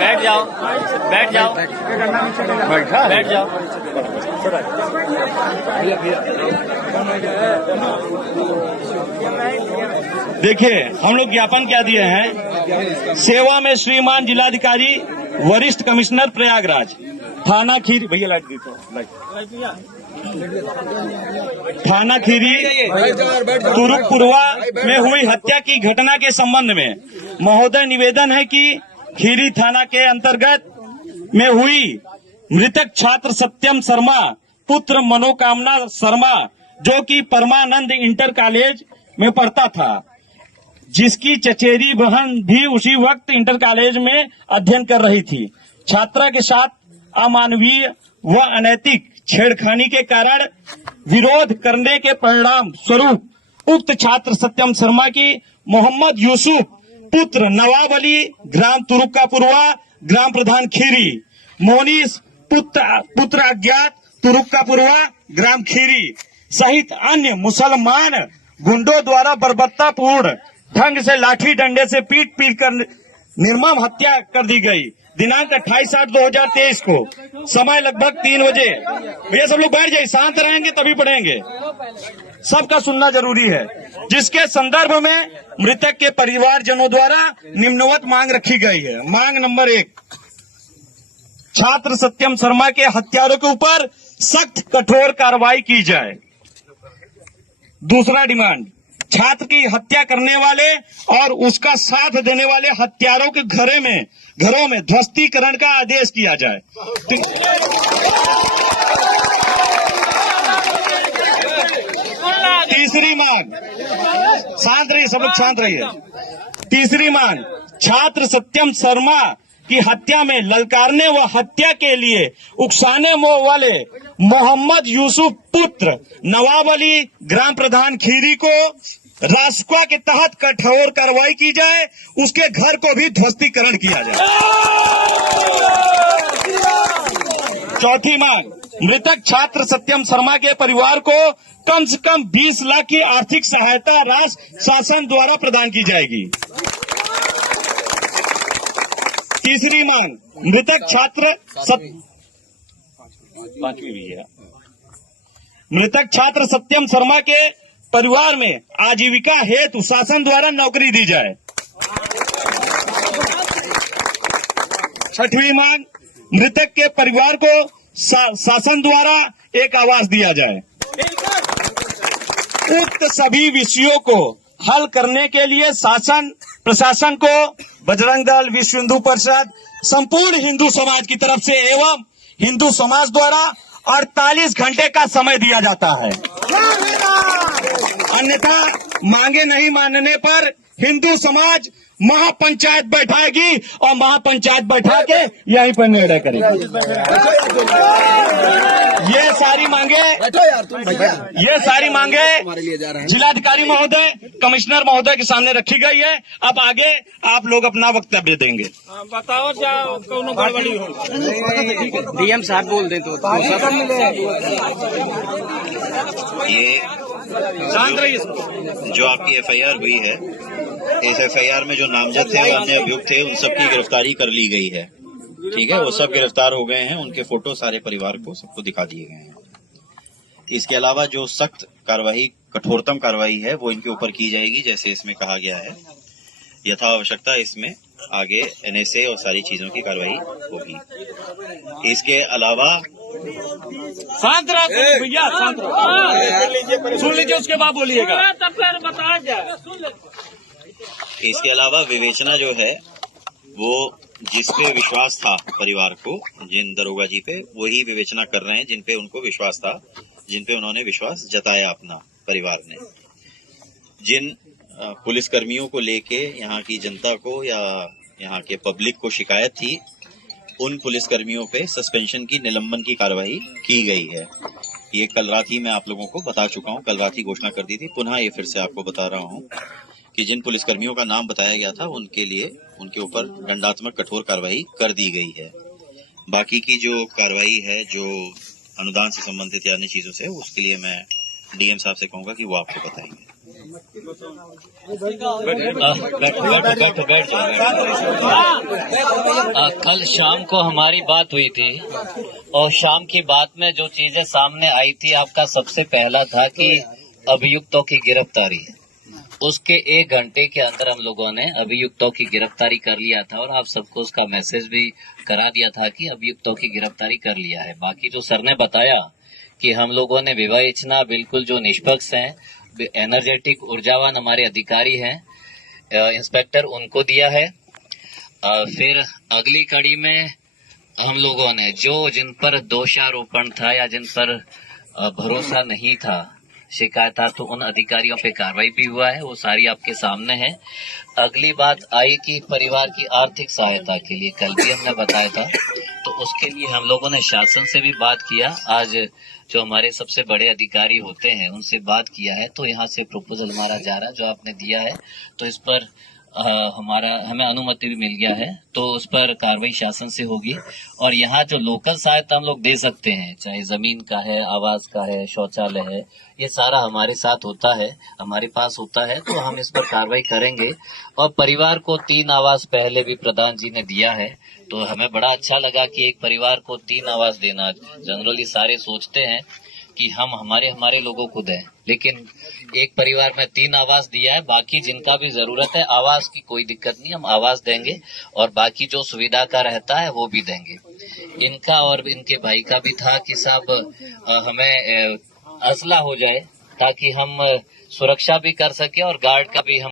बैठ जाओ, बैठ जाओ, बैठ जाओ। देखिए, हम लोग ज्ञापन क्या दिए हैं। सेवा में श्रीमान जिलाधिकारी वरिष्ठ कमिश्नर प्रयागराज, थाना खीरी, भैया लाइट दी तो थाना खीरी तुरुकपुरवा में हुई हत्या की घटना के संबंध में महोदय निवेदन है कि खीरी थाना के अंतर्गत में हुई मृतक छात्र सत्यम शर्मा पुत्र मनोकामना शर्मा, जो कि परमानंद इंटर कॉलेज में पढ़ता था, जिसकी चचेरी बहन भी उसी वक्त इंटर कॉलेज में अध्ययन कर रही थी। छात्रा के साथ अमानवीय व अनैतिक छेड़खानी के कारण विरोध करने के परिणाम स्वरूप उक्त छात्र सत्यम शर्मा की मोहम्मद यूसुफ पुत्र नवाब अली ग्राम तुरुक्कापुरवा ग्राम प्रधान खीरी, मोनीस पुत्र अज्ञात तुरुक्कापुरवा ग्राम खीरी सहित अन्य मुसलमान गुंडों द्वारा बर्बरतापूर्ण ढंग से लाठी डंडे से पीट कर निर्मम हत्या कर दी गई। दिनांक 28/8/2023 को समय लगभग 3 बजे। भैया सब लोग बैठ जाइए, शांत रहेंगे तभी पढ़ेंगे, सबका सुनना जरूरी है। जिसके संदर्भ में मृतक के परिवारजनों द्वारा निम्नवत मांग रखी गई है। मांग नंबर 1, छात्र सत्यम शर्मा के हत्यारों के ऊपर सख्त कठोर कार्रवाई की जाए। दूसरा डिमांड, छात्र की हत्या करने वाले और उसका साथ देने वाले हत्यारों के घरों में ध्वस्तीकरण का आदेश किया जाए। तीसरी मांग, शांत रहिए, सब लोग शांत रहिए। तीसरी मांग, छात्र सत्यम शर्मा की हत्या में ललकारने व हत्या के लिए उकसाने वाले मोहम्मद यूसुफ पुत्र नवाब अली ग्राम प्रधान खीरी को रासुका के तहत कठोर कार्रवाई की जाए, उसके घर को भी ध्वस्तीकरण किया जाए। चौथी मांग, मृतक छात्र सत्यम शर्मा के परिवार को कम से कम 20 लाख की आर्थिक सहायता राशि शासन द्वारा प्रदान की जाएगी। तीसरी मांग, मृतक छात्र सत्यम शर्मा के परिवार में आजीविका हेतु शासन द्वारा नौकरी दी जाए। छठवीं मांग, मृतक के परिवार को शासन द्वारा एक आवास दिया जाए। उक्त सभी विषयों को हल करने के लिए शासन प्रशासन को बजरंग दल, विश्व हिंदू परिषद, संपूर्ण हिंदू समाज की तरफ से एवं हिंदू समाज द्वारा 48 घंटे का समय दिया जाता है। अन्यथा मांगे नहीं मानने पर हिंदू समाज महापंचायत बैठाएगी और महापंचायत बैठा के यहीं पर निर्णय करेगी। ये सारी मांगे जिलाधिकारी महोदय, कमिश्नर महोदय के सामने रखी गई है। अब आगे आप लोग अपना वक्तव्य देंगे। बताओ क्या कोनो गड़बड़ी हो, डीएम साहब बोल दें तो ये शांत रहिए। जो आपकी एफआईआर हुई है, इस एफआईआर में जो नामजद थे, अन्य अभियुक्त थे, उन सबकी गिरफ्तारी कर ली गई है। ठीक है, वो सब गिरफ्तार हो गए हैं, उनके फोटो सारे परिवार को सबको दिखा दिए गए हैं। इसके अलावा जो सख्त कार्रवाई, कठोरतम कार्रवाई है वो इनके ऊपर की जाएगी, जैसे इसमें कहा गया है। यथा आवश्यकता इसमें आगे एनएसए और सारी चीजों की कार्रवाई होगी। इसके अलावा शांत रहो भैया, शांत रहो, सुन लीजिए, उसके बाद बोलिएगा। इसके अलावा विवेचना जो है वो जिस पे विश्वास था परिवार को, जिन दरोगा जी पे, वही विवेचना कर रहे हैं जिन पे उनको विश्वास था, जिन पे उन्होंने विश्वास जताया अपना परिवार ने। जिन पुलिसकर्मियों को लेके यहाँ की जनता को या यहाँ के पब्लिक को शिकायत थी, उन पुलिसकर्मियों पे सस्पेंशन की, निलंबन की कार्रवाई की गई है। ये कल रात ही मैं आप लोगों को बता चुका हूँ, कल रात ही घोषणा कर दी थी। पुनः ये फिर से आपको बता रहा हूँ कि जिन पुलिसकर्मियों का नाम बताया गया था उनके लिए, उनके ऊपर दंडात्मक कठोर कार्रवाई कर दी गई है। बाकी की जो कार्रवाई है, जो अनुदान से संबंधित या अन्य चीजों से, उसके लिए मैं डीएम साहब से कहूंगा कि वो आपको बताएंगे। बैठ कल शाम को हमारी बात हुई थी और शाम की बात में जो चीजें सामने आई थी, आपका सबसे पहला था कि अभियुक्तों की गिरफ्तारी। उसके 1 घंटे के अंदर हम लोगों ने अभियुक्तों की गिरफ्तारी कर लिया था और आप सबको उसका मैसेज भी करा दिया था कि अभियुक्तों की गिरफ्तारी कर लिया है। बाकी जो सर ने बताया कि हम लोगों ने विवेचना बिल्कुल जो निष्पक्ष हैं, एनर्जेटिक ऊर्जावान हमारे अधिकारी हैं, इंस्पेक्टर, उनको दिया है। फिर अगली कड़ी में हम लोगों ने जिन पर दोषारोपण था या जिन पर भरोसा नहीं था, शिकायत था, तो उन अधिकारियों पे कार्रवाई भी हुआ है, वो सारी आपके सामने है। अगली बात आई कि परिवार की आर्थिक सहायता के लिए कल भी हमने बताया था, तो उसके लिए हम लोगों ने शासन से भी बात किया। आज जो हमारे सबसे बड़े अधिकारी होते हैं उनसे बात किया है, तो यहाँ से प्रपोजल हमारा जा रहा है जो आपने दिया है, तो इस पर हमें अनुमति भी मिल गया है, तो उस पर कार्रवाई शासन से होगी। और यहाँ जो लोकल सहायता हम लोग दे सकते हैं, चाहे जमीन का है, आवास का है, शौचालय है, ये सारा हमारे साथ होता है, हमारे पास होता है, तो हम इस पर कार्रवाई करेंगे। और परिवार को 3 आवास पहले भी प्रधान जी ने दिया है, तो हमें बड़ा अच्छा लगा कि एक परिवार को 3 आवास देना। जनरली सारे सोचते हैं कि हम हमारे लोगों को दें, लेकिन एक परिवार में 3 आवास दिया है। बाकी जिनका भी जरूरत है आवास की कोई दिक्कत नहीं, हम आवास देंगे और बाकी जो सुविधा का रहता है वो भी देंगे। इनका और इनके भाई का भी था कि साहब हमें असला हो जाए ताकि हम सुरक्षा भी कर सके और गार्ड का भी हम